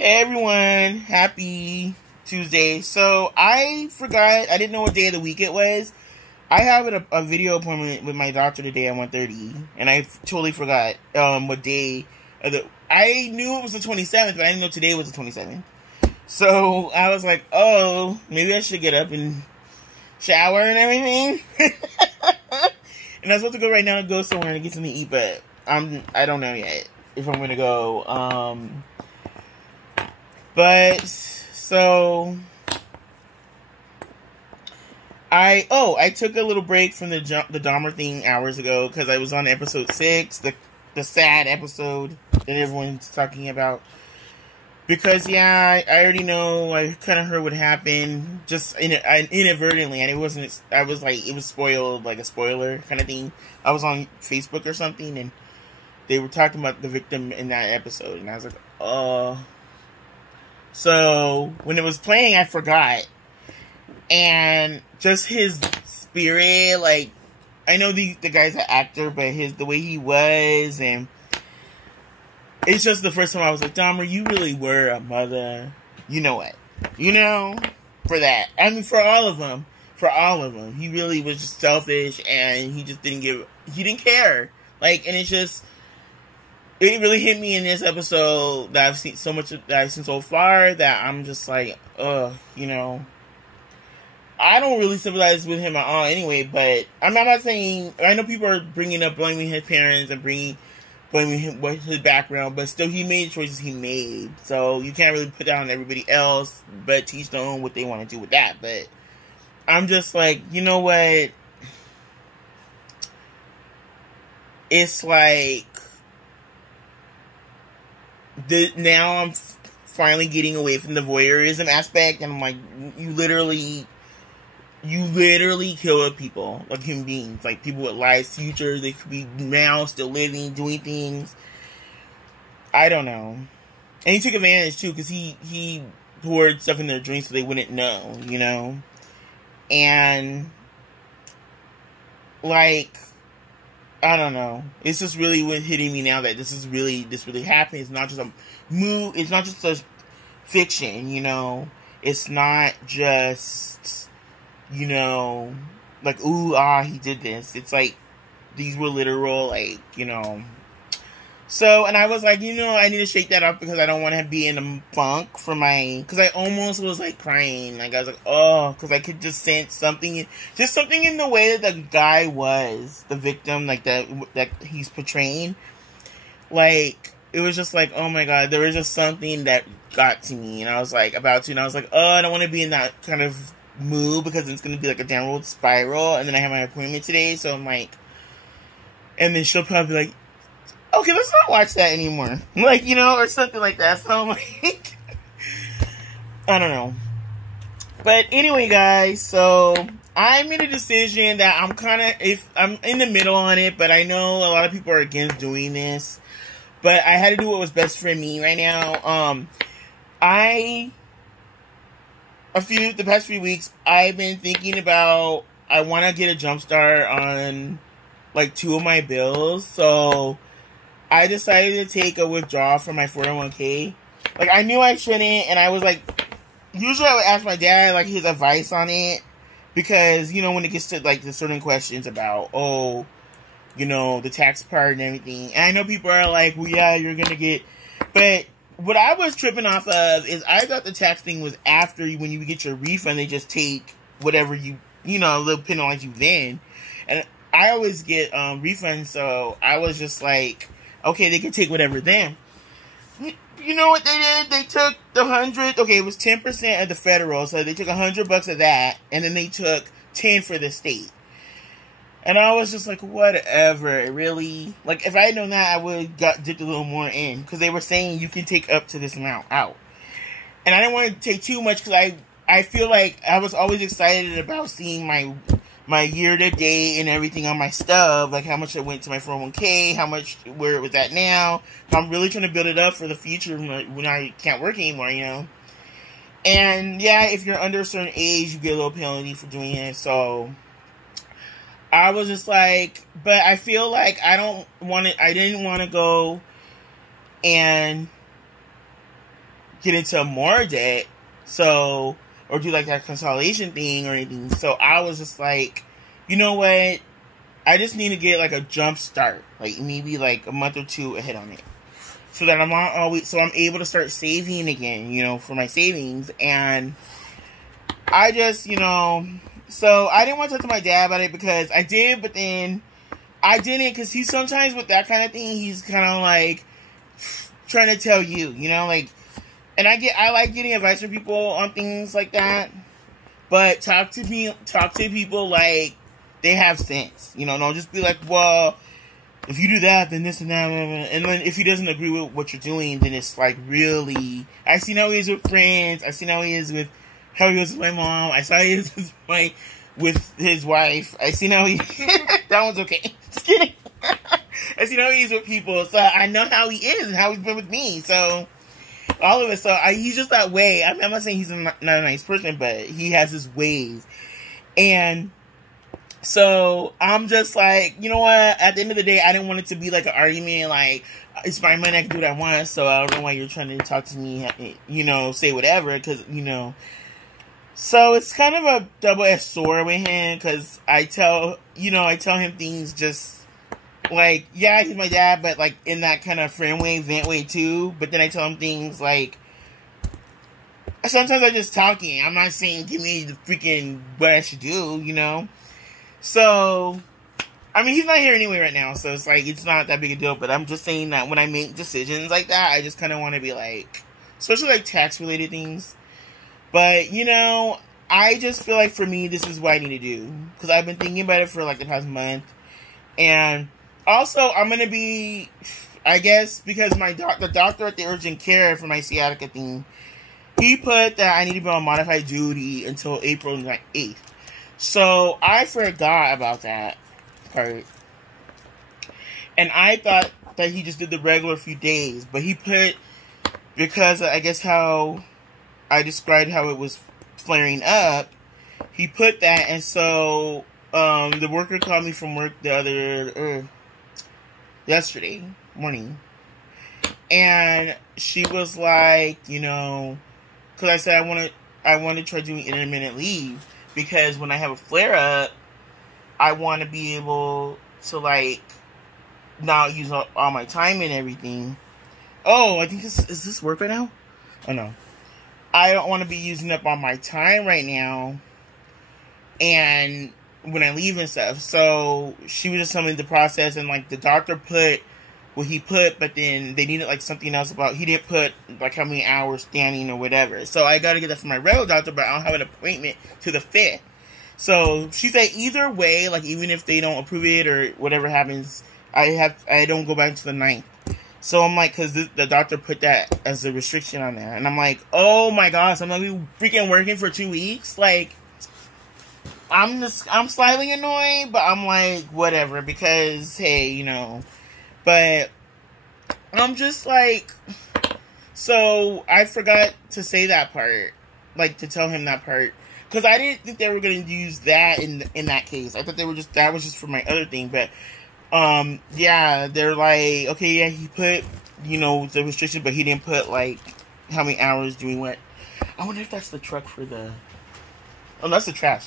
Hey everyone, happy Tuesday. So I forgot, I didn't know what day of the week it was. I have a video appointment with my doctor today at 1:30, and I totally forgot what day of the. I knew it was the 27th, but I didn't know today was the 27th. So I was like, oh, maybe I should get up and shower and everything. And I was supposed to go right now to go somewhere and get something to eat, but I don't know yet if I'm gonna go. But so I took a little break from the Dahmer thing hours ago because I was on episode 6, the sad episode that everyone's talking about. Because I already know, I kind of heard what happened, just inadvertently, and it wasn't. I was like, it was spoiled, like a spoiler kind of thing. I was on Facebook or something, and they were talking about the victim in that episode, and I was like, oh. So when it was playing, I forgot, and just his spirit, like, I know the guy's an actor, but the way he was, and it's just the first time I was like, Dahmer, you really were a mother. You know what? You know, for that. I mean, for all of them. He really was just selfish, and he just he didn't care. Like, and it really hit me in this episode that I've seen so much that I've seen so far that I'm just like, you know. I don't really sympathize with him at all anyway, but I'm not saying, I know people are blaming his parents and blaming him with his background, but still he made the choices he made. So you can't really put that on everybody else, but teach their own what they want to do with that. But I'm just like, you know what? It's like, now I'm finally getting away from the voyeurism aspect, and I'm like, you literally kill people, like human beings, like people with lives, futures. They could be now still living, doing things. I don't know. And he took advantage too, because he poured stuff in their drinks so they wouldn't know, you know. And like, I don't know. It's just really hitting me now that this really happened. It's not just a move. It's not just a fiction, you know. It's not just, you know, like, ooh, he did this. It's like, these were literal, like, you know. So, and I was like, you know, I need to shake that up because I don't want to be in a funk for because I almost was, like, crying. Like, I was like, oh, because I could just sense something in the way that the guy was, the victim, like, that he's portraying. Like, it was just like, oh my God, there was just something that got to me. And I was like, and I was like, oh, I don't want to be in that kind of mood because it's going to be like a downward spiral. And then I have my appointment today, so I'm like, and then she'll probably be like, okay, let's not watch that anymore. Like, you know, or something like that. So I'm like, I don't know. But anyway, guys, so I made a decision that I'm in the middle on it, but I know a lot of people are against doing this. But I had to do what was best for me right now. The past few weeks, I've been thinking about, I want to get a jump start on, like, 2 of my bills. So I decided to take a withdrawal from my 401k. Like, I knew I shouldn't, and I was like, usually I would ask my dad, like, his advice on it. Because, you know, when it gets to, like, the certain questions about, oh, you know, the tax part and everything. And I know people are like, well, yeah, you're going to get, but what I was tripping off of is I thought the tax thing was after when you get your refund, they just take whatever you know, they'll penalize you then. And I always get refunds, so I was just like, okay, they can take whatever then. You know what they did? They took the 100, okay, it was 10% of the federal, so they took $100 of that, and then they took 10 for the state. And I was just like, whatever, really? Like, if I had known that, I would have dipped a little more in. Because they were saying you can take up to this amount out. And I didn't want to take too much because I feel like I was always excited about seeing my year-to-date and everything on my stuff. Like, how much it went to my 401k, where it was at now. I'm really trying to build it up for the future when I can't work anymore, you know? And, yeah, if you're under a certain age, you get a little penalty for doing it, so I was just like, but I feel like I didn't want to go and get into more debt. So, or do like that consolidation thing or anything. So I was just like, you know what? I just need to get like a jump start, like maybe like a month or two ahead on it, so that I'm not always, so I'm able to start saving again, you know, for my savings. And I just, you know, so I didn't want to talk to my dad about it because I did, but then I didn't, because he's sometimes with that kind of thing, he's kind of like trying to tell you, you know, like, and I like getting advice from people on things like that, but talk to people like they have sense, you know, don't just be like, well, if you do that, then this and that, and then if he doesn't agree with what you're doing, then it's like really, I see how he is with friends, I see how he is with my mom, I saw he is with his wife, I see how he, that one's okay, just kidding, I see how he is with people, so I know how he is and how he's been with me, so, all of it, so he's just that way. I'm not saying he's not a nice person, but he has his ways, and so I'm just like, you know what, at the end of the day, I didn't want it to be like an argument, like, it's my money, I can do what I want, so I don't know why you're trying to talk to me, you know, say whatever, because, you know, so it's kind of a double-edged sword with him, because I tell him things just, like, yeah, he's my dad, but, like, in that kind of friend way, vent way, too, but then I tell him things, like, sometimes I'm just talking, I'm not saying, give me the freaking, what I should do, you know, so, I mean, he's not here anyway right now, so it's like, it's not that big a deal, but I'm just saying that when I make decisions like that, I just kind of want to be like, especially like tax-related things, but, you know, I just feel like for me, this is what I need to do, because I've been thinking about it for like the past month, and also, I'm going to be, I guess, because the doctor at the urgent care for my sciatica thing, he put that I need to be on modified duty until April 8th. So, I forgot about that part. And I thought that he just did the regular few days. But he put, because I guess how I described how it was flaring up, he put that. And so, the worker called me from work yesterday morning. And she was like, you know, because I said I want to try doing intermittent leave. Because when I have a flare-up, I want to be able to, like, not use all my time and everything. Oh, I think is this work right now? Oh, no. I don't want to be using up all my time right now. And when I leave and stuff. So, she was just telling me the process. And, like, the doctor put what he put, but then they needed, like, something else about, he didn't put, like, how many hours standing or whatever. So, I got to get that from my regular doctor, but I don't have an appointment to the 5th. So, she said either way, like, even if they don't approve it or whatever happens, I don't go back to the 9th. So, I'm like, because the doctor put that as a restriction on there. And I'm like, oh my gosh, I'm going to be freaking working for 2 weeks? Like, I'm slightly annoyed, but I'm like, whatever, because, hey, you know. But I'm just like, so I forgot to say that part, like to tell him that part, because I didn't think they were going to use that in that case. I thought that was just for my other thing. But yeah, they're like, okay, yeah, he put, you know, the restriction, but he didn't put like how many hours doing what. I wonder if that's the truck for the. Oh, that's the trash.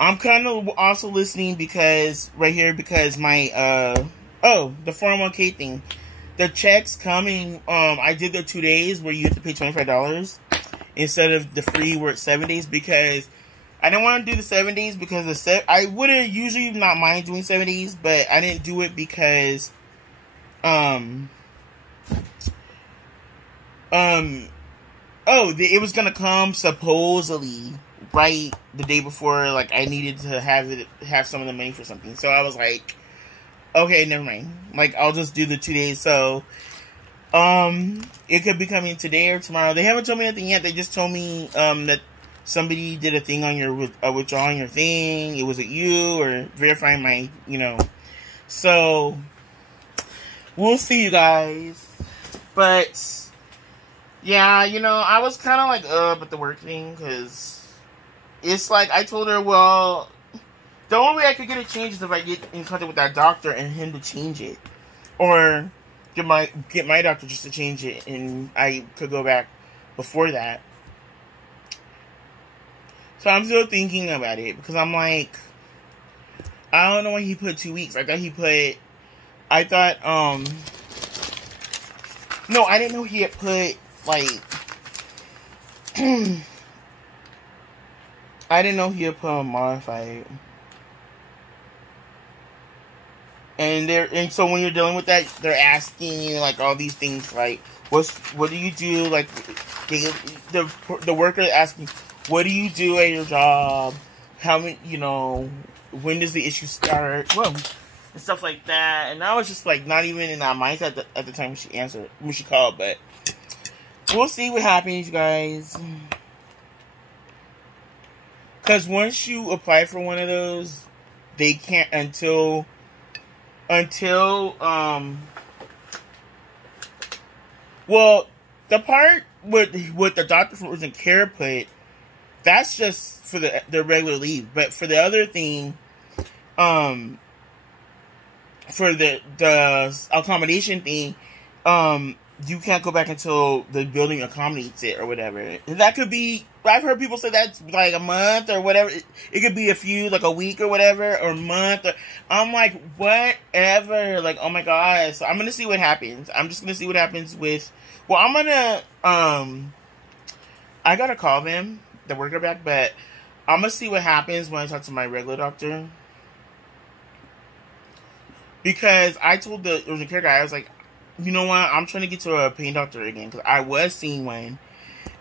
I'm kind of also listening because my the 401k thing. The checks coming, I did the 2 days where you have to pay $25 instead of the free where it's 7 days, because I didn't want to do the 7 days because I would have usually not mind doing 7 days, but I didn't do it because, it was gonna come supposedly right the day before, like I needed to have some of the money for something. So I was like, okay, never mind. Like, I'll just do the 2 days. So, it could be coming today or tomorrow. They haven't told me anything yet. They just told me, that somebody did a thing on your, withdrawing your thing. It wasn't you, or verifying my, you know. So, we'll see, you guys. But, yeah, you know, I was kind of like, about the work thing, because it's like, I told her, well, the only way I could get it changed is if I get in contact with that doctor and him to change it. Or get my doctor just to change it, and I could go back before that. So I'm still thinking about it, because I'm like, I don't know why he put 2 weeks. No, I didn't know he had put, like, I didn't know he had put modified. And so when you're dealing with that, they're asking you, like, all these things, like, what do you do? Like, the worker asking, what do you do at your job? How many, when does the issue start? Whoa. And stuff like that. And I was just, like, not even in that mindset at the time when she called, but we'll see what happens, you guys. Because once you apply for one of those, they can't until well, the part with the doctor for urgent care put, that's just for the regular leave. But for the other thing, for the accommodation thing, you can't go back until the building accommodates it or whatever. And that could be, I've heard people say that's like a month or whatever. It could be like a week or whatever, or a month. I'm like, whatever. Like, oh my gosh. So I'm going to see what happens. I'm just going to see what happens with, I'm going to, I got to call them, the worker back, but I'm going to see what happens when I talk to my regular doctor. Because I told the urgent care guy, I was like, you know what? I'm trying to get to a pain doctor again, because I was seeing one,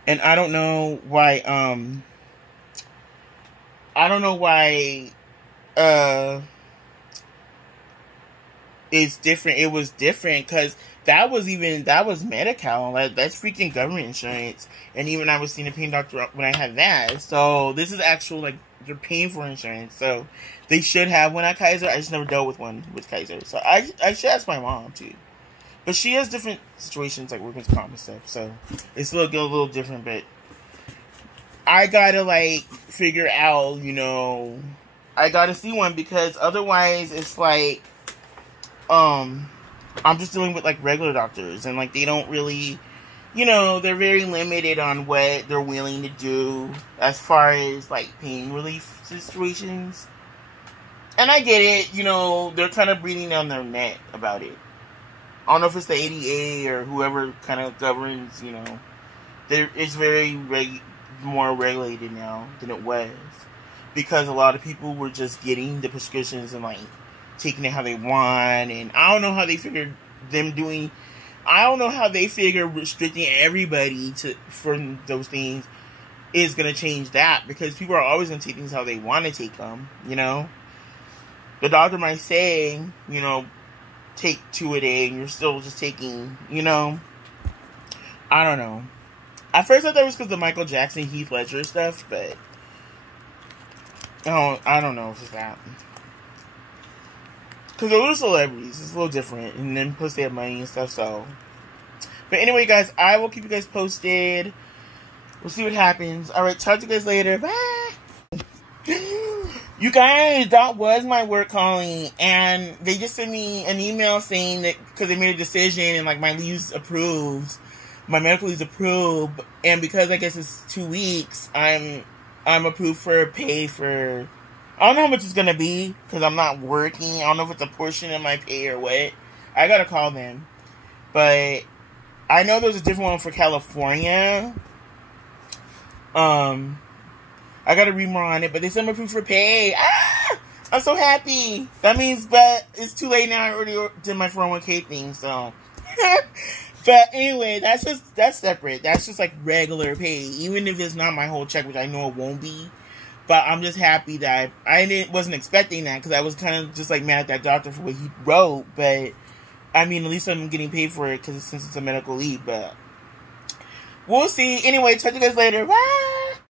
and I don't know why. It's different. It was different because that was Medi-Cal. That's freaking government insurance, and even I was seeing a pain doctor when I had that. So this is actual, like, they're paying for insurance. So they should have one at Kaiser. I just never dealt with one with Kaiser. So I should ask my mom too. But she has different situations, like workers' comp and stuff, so it's a little different, but I gotta, like, figure out, I gotta see one, because otherwise it's like, I'm just dealing with, like, regular doctors, and, like, they don't really, they're very limited on what they're willing to do as far as, like, pain relief situations. And I get it, they're kind of breathing down their neck about it. I don't know if it's the ADA or whoever kind of governs, it's very more regulated now than it was. Because a lot of people were just getting the prescriptions and, like, taking it how they want. And I don't know how they figured restricting everybody for those things is going to change that. Because people are always going to take things how they want to take them, The doctor might say, take 2 a day, and you're still just taking, I don't know. At first I thought it was because of Michael Jackson, Heath Ledger stuff, but I don't know if it's that. Because those are celebrities, it's a little different, and then plus they have money and stuff, so. But anyway, guys, I will keep you guys posted. We'll see what happens. Alright, talk to you guys later. Bye! You guys, that was my work calling, and they just sent me an email saying that because they made a decision and, like, my leave's approved, my medical leave's approved, and because I guess it's 2 weeks, I'm approved for pay for, I don't know how much it's gonna be because I'm not working. I don't know if it's a portion of my pay or what. I gotta call them, but I know there's a different one for California. I gotta read more on it, but they sent me proof for pay. I'm so happy. That means, but it's too late now. I already did my 401k thing, so. But anyway, that's separate. That's just like regular pay, even if it's not my whole check, which I know it won't be. But I'm just happy that I wasn't expecting that, because I was kind of just like mad at that doctor for what he wrote. But I mean, at least I'm getting paid for it since it's a medical leave. But we'll see. Anyway, talk to you guys later. Bye.